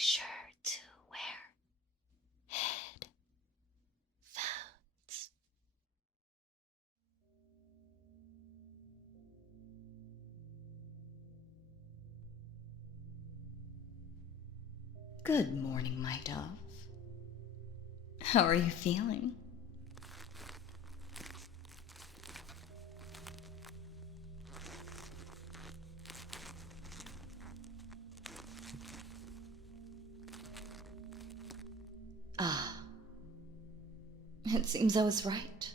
sure to wear headphones. Good morning, my dove. How are you feeling? It seems I was right.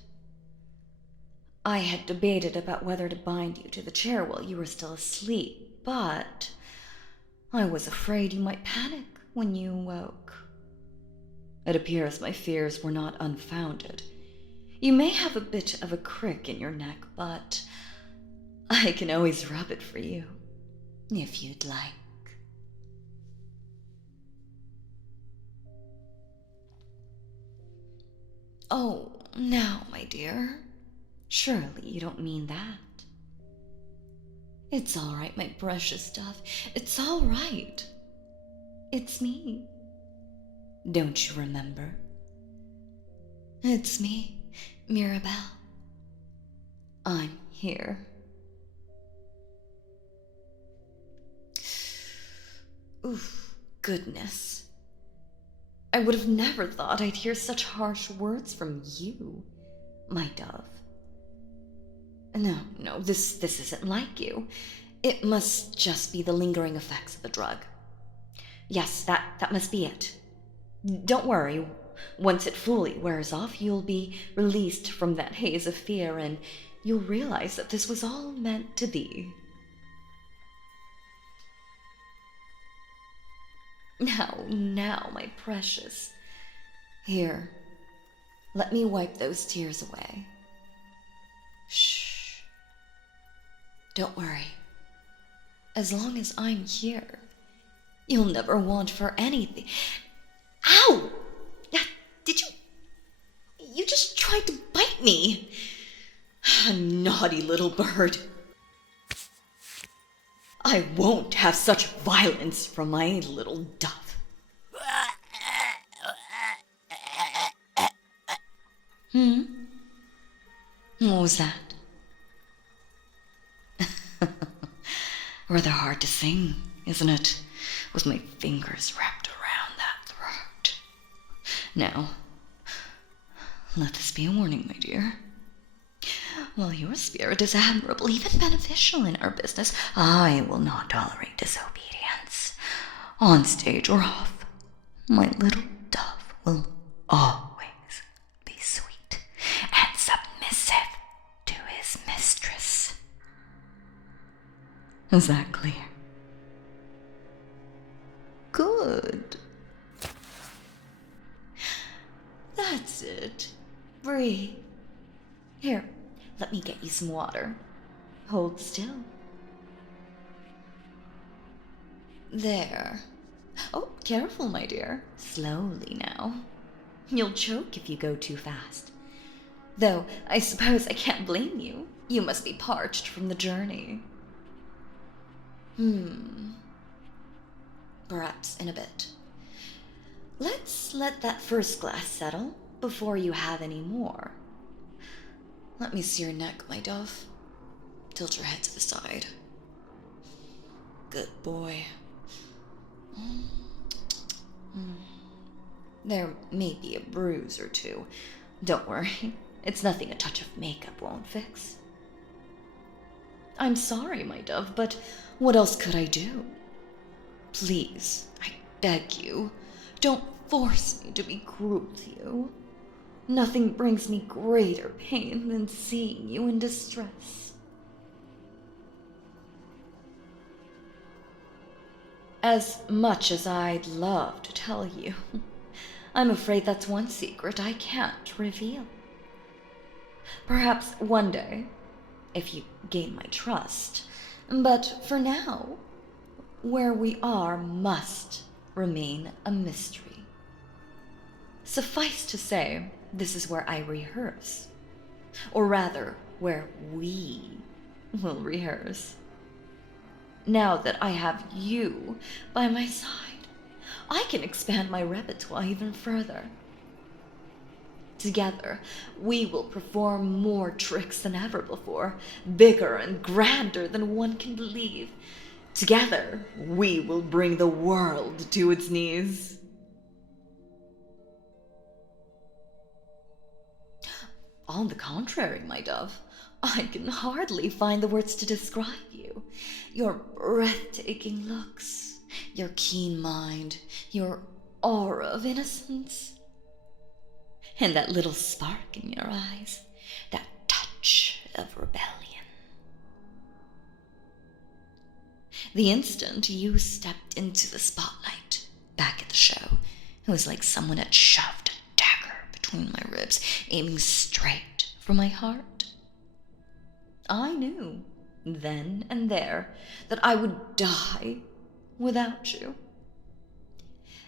I had debated about whether to bind you to the chair while you were still asleep, but I was afraid you might panic when you woke. It appears my fears were not unfounded. You may have a bit of a crick in your neck, but I can always rub it for you, if you'd like. Oh, now, my dear. Surely you don't mean that. It's all right, my precious dove. It's all right. It's me. Don't you remember? It's me, Mirabelle. I'm here. Oof, goodness. I would have never thought I'd hear such harsh words from you, my dove. No, this isn't like you. It must just be the lingering effects of the drug. Yes, that must be it. Don't worry. Once it fully wears off, you'll be released from that haze of fear, and you'll realize that this was all meant to be. Now, my precious. Here, let me wipe those tears away. Shh. Don't worry. As long as I'm here, you'll never want for anything. Ow! Did you... You just tried to bite me. Naughty little bird. I won't have such violence from my little dove. What was that? Rather hard to sing, isn't it? With my fingers wrapped around that throat. Now, let this be a warning, my dear. While your spirit is admirable, even beneficial in our business, I will not tolerate disobedience. On stage or off, my little dove will always be sweet and submissive to his mistress. Is that clear? Good. That's it. Breathe. Here, let me get you some water. Hold still. There. Oh, careful, my dear. Slowly now. You'll choke if you go too fast. Though, I suppose I can't blame you. You must be parched from the journey. Perhaps in a bit. Let's let that first glass settle before you have any more. Let me see your neck, my dove. Tilt your head to the side. Good boy. There may be a bruise or two. Don't worry. It's nothing a touch of makeup won't fix. I'm sorry, my dove, but what else could I do? Please, I beg you, don't force me to be cruel to you. Nothing brings me greater pain than seeing you in distress. As much as I'd love to tell you, I'm afraid that's one secret I can't reveal. Perhaps one day, if you gain my trust, but for now, where we are must remain a mystery. Suffice to say, this is where I rehearse. Or rather, where we will rehearse. Now that I have you by my side, I can expand my repertoire even further. Together, we will perform more tricks than ever before, bigger and grander than one can believe. Together, we will bring the world to its knees. On the contrary, my dove, I can hardly find the words to describe you. Your breathtaking looks, your keen mind, your aura of innocence, and that little spark in your eyes, that touch of rebellion. The instant you stepped into the spotlight back at the show, it was like someone had shoved a dagger between my ribs, aiming straight for my heart. I knew, then and there, that I would die without you.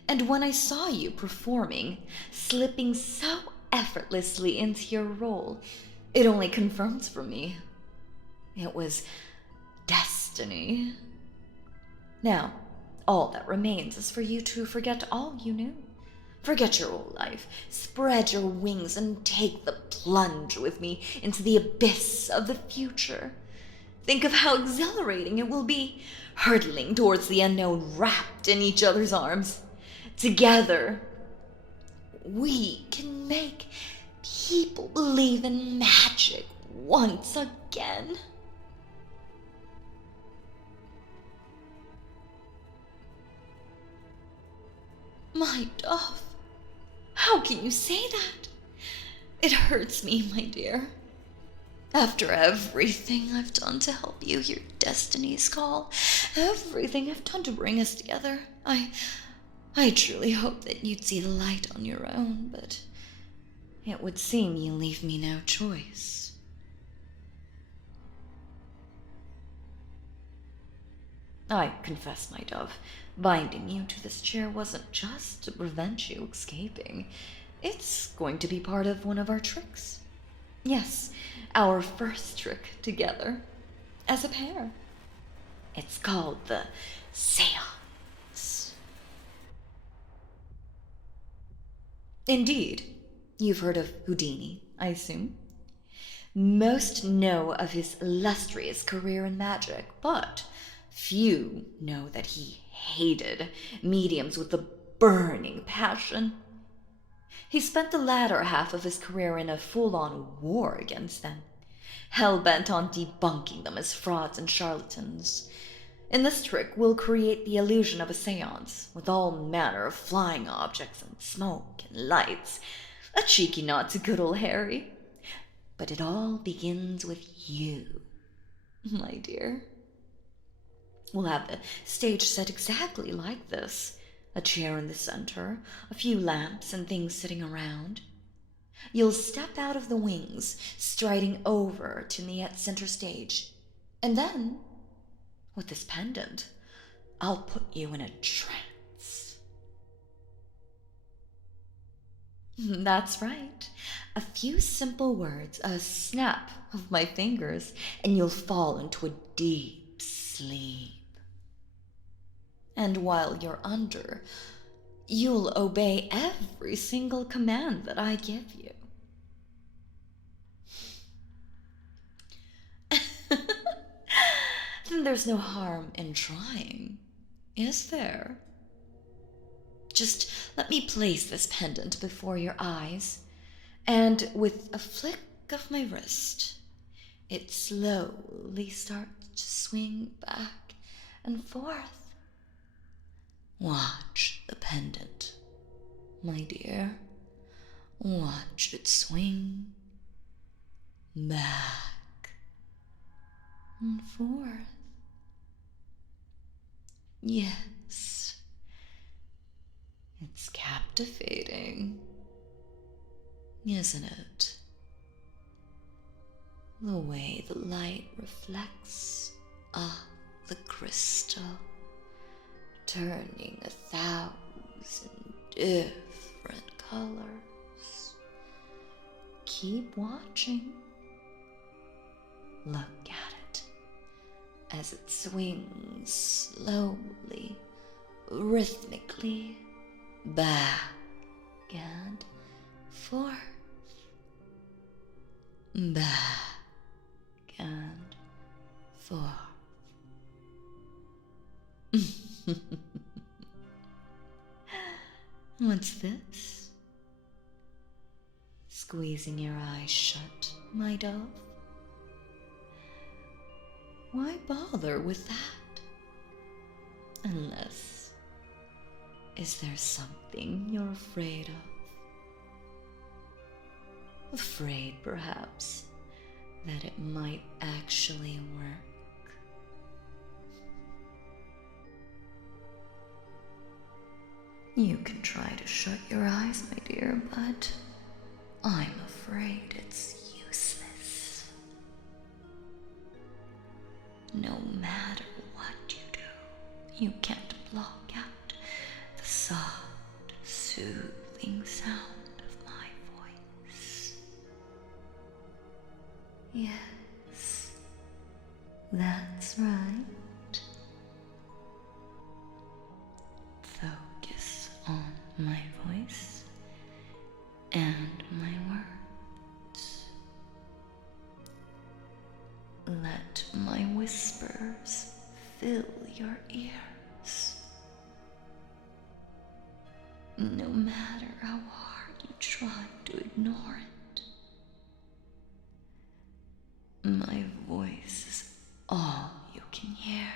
And when I saw you performing, slipping so effortlessly into your role, it only confirms for me. It was destiny. Now, all that remains is for you to forget all you knew. Forget your old life, spread your wings, and take the plunge with me into the abyss of the future. Think of how exhilarating it will be, hurtling towards the unknown, wrapped in each other's arms. Together, we can make people believe in magic once again. My dove, how can you say that? It hurts me, my dear. After everything I've done to help you hear destiny's call, everything I've done to bring us together, I truly hoped that you'd see the light on your own, but it would seem you leave me no choice. I confess, my dove, binding you to this chair wasn't just to prevent you escaping. It's going to be part of one of our tricks. Yes, our first trick together, as a pair. It's called the Seance. Indeed, you've heard of Houdini, I assume. Most know of his illustrious career in magic, but few know that he hated mediums with a burning passion. He spent the latter half of his career in a full-on war against them, hell-bent on debunking them as frauds and charlatans. In this trick, we'll create the illusion of a seance, with all manner of flying objects and smoke and lights. A cheeky nod to good old Harry. But it all begins with you, my dear. We'll have the stage set exactly like this. A chair in the center, a few lamps and things sitting around. You'll step out of the wings, striding over to the center stage. And then, with this pendant, I'll put you in a trance. That's right. A few simple words, a snap of my fingers, and you'll fall into a deep sleep. And while you're under, you'll obey every single command that I give you. Then there's no harm in trying, is there? Just let me place this pendant before your eyes, and with a flick of my wrist, it slowly starts to swing back and forth. Watch the pendant, my dear. Watch it swing back and forth. Yes, it's captivating, isn't it? The way the light reflects off the crystal, turning 1,000 different colors. Keep watching. Look at it as it swings slowly, rhythmically, back and forth, back and forth. What's this? Squeezing your eyes shut, my dove? Why bother with that? Unless... is there something you're afraid of? Afraid, perhaps, that it might actually work? You can try to shut your eyes, my dear, but I'm afraid it's useless. No matter what you do, you can't block out the soft, soothing sound of my voice. Yes, that's right. Focus on my voice and my words. Let my whispers fill your ears. No matter how hard you try to ignore it, my voice is all you can hear,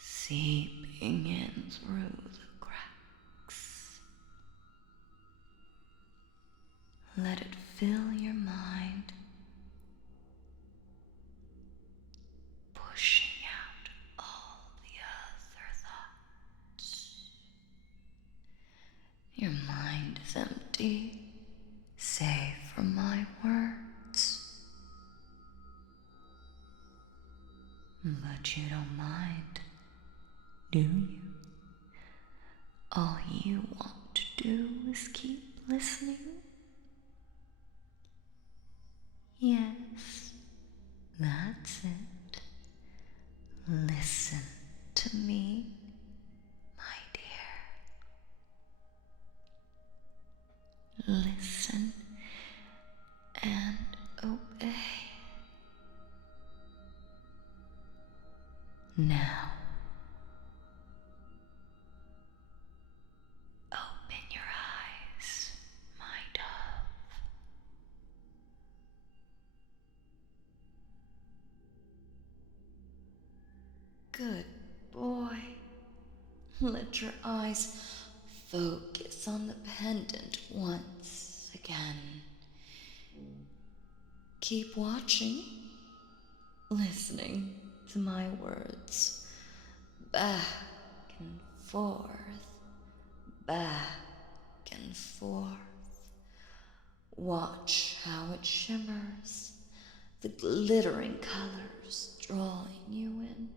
seeping in through the cracks. Let it fill your mind, pushing out all the other thoughts. Your mind is empty, save for my words. But you don't mind, do you? All you want to do is keep listening? Yes, that's it. Listen to me, my dear. Listen and obey. Now, open your eyes, my dove. Good boy. Let your eyes focus on the pendant once again. Keep watching, listening to my words. Back and forth, back and forth. Watch how it shimmers, the glittering colors drawing you in.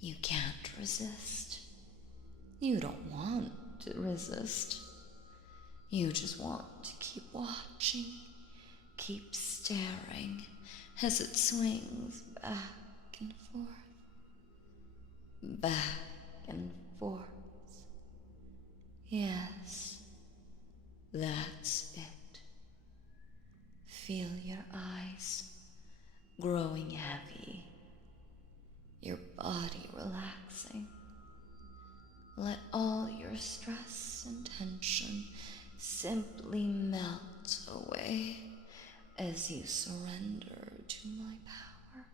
You can't resist. You don't want to resist. You just want to keep watching, keep staring as it swings back and forth, back and forth. Yes, that's it. Feel your eyes growing heavy, your body relaxing. Let all your stress and tension simply melt away as you surrender to my power.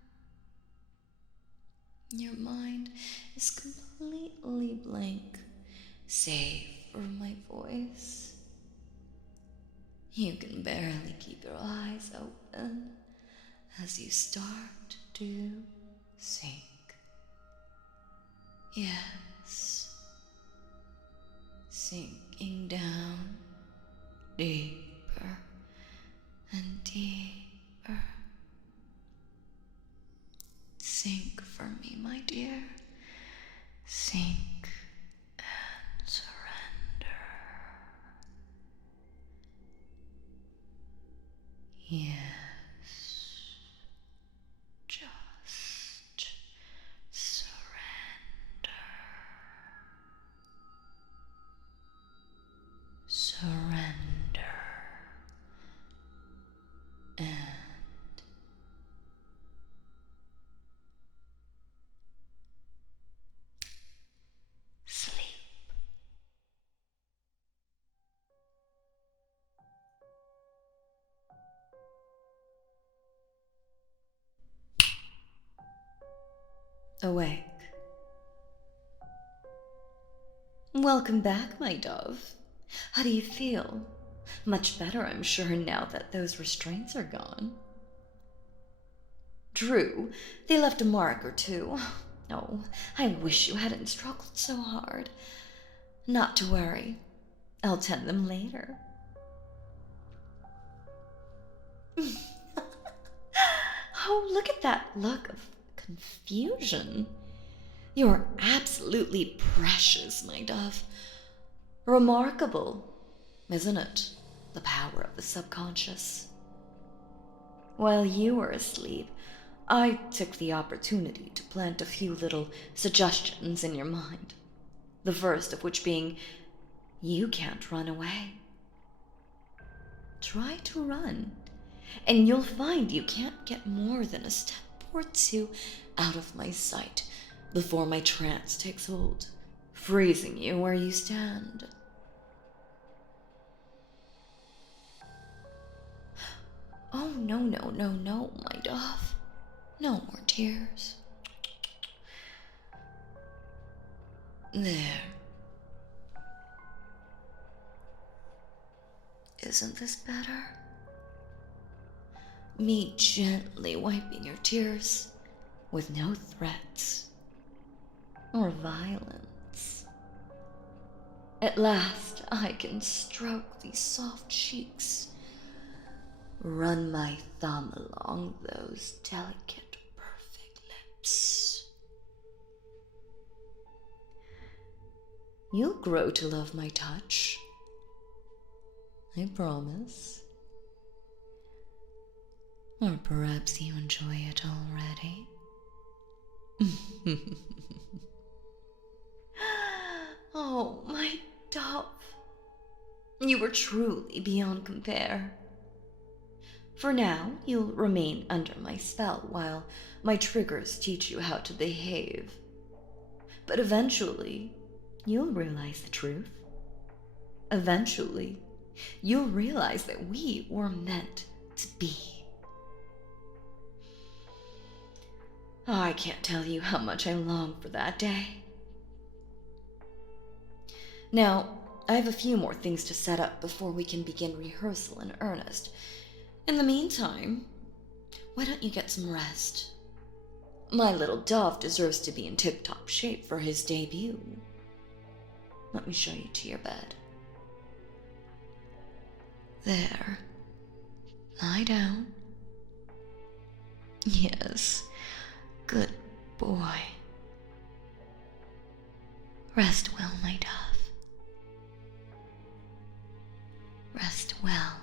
Your mind is completely blank, save for my voice. You can barely keep your eyes open as you start to sink. Yes, sinking down deeper and deeper. Sink for me, my dear. Sink and surrender. Yes, just surrender. awake. Welcome back, my dove. How do you feel? Much better, I'm sure, now that those restraints are gone. True, they left a mark or two. Oh, I wish you hadn't struggled so hard. Not to worry. I'll tend them later. Oh, look at that look of confusion. You're absolutely precious, my dove. Remarkable, isn't it? The power of the subconscious. While you were asleep, I took the opportunity to plant a few little suggestions in your mind. The first of which being, you can't run away. Try to run, and you'll find you can't get more than a step or two out of my sight before my trance takes hold, freezing you where you stand. Oh, no, my dove. No more tears. There. Isn't this better? Me gently wiping your tears with no threats or violence. At last I can stroke these soft cheeks, run my thumb along those delicate, perfect lips. You'll grow to love my touch. I promise. Or perhaps you enjoy it already. Oh, my dove. You were truly beyond compare. For now, you'll remain under my spell while my triggers teach you how to behave. But eventually, you'll realize the truth. Eventually, you'll realize that we were meant to be. Oh, I can't tell you how much I long for that day. Now, I have a few more things to set up before we can begin rehearsal in earnest. In the meantime, why don't you get some rest? My little dove deserves to be in tip-top shape for his debut. Let me show you to your bed. There. Lie down. Yes. Good boy. Rest well, my dove. Rest well.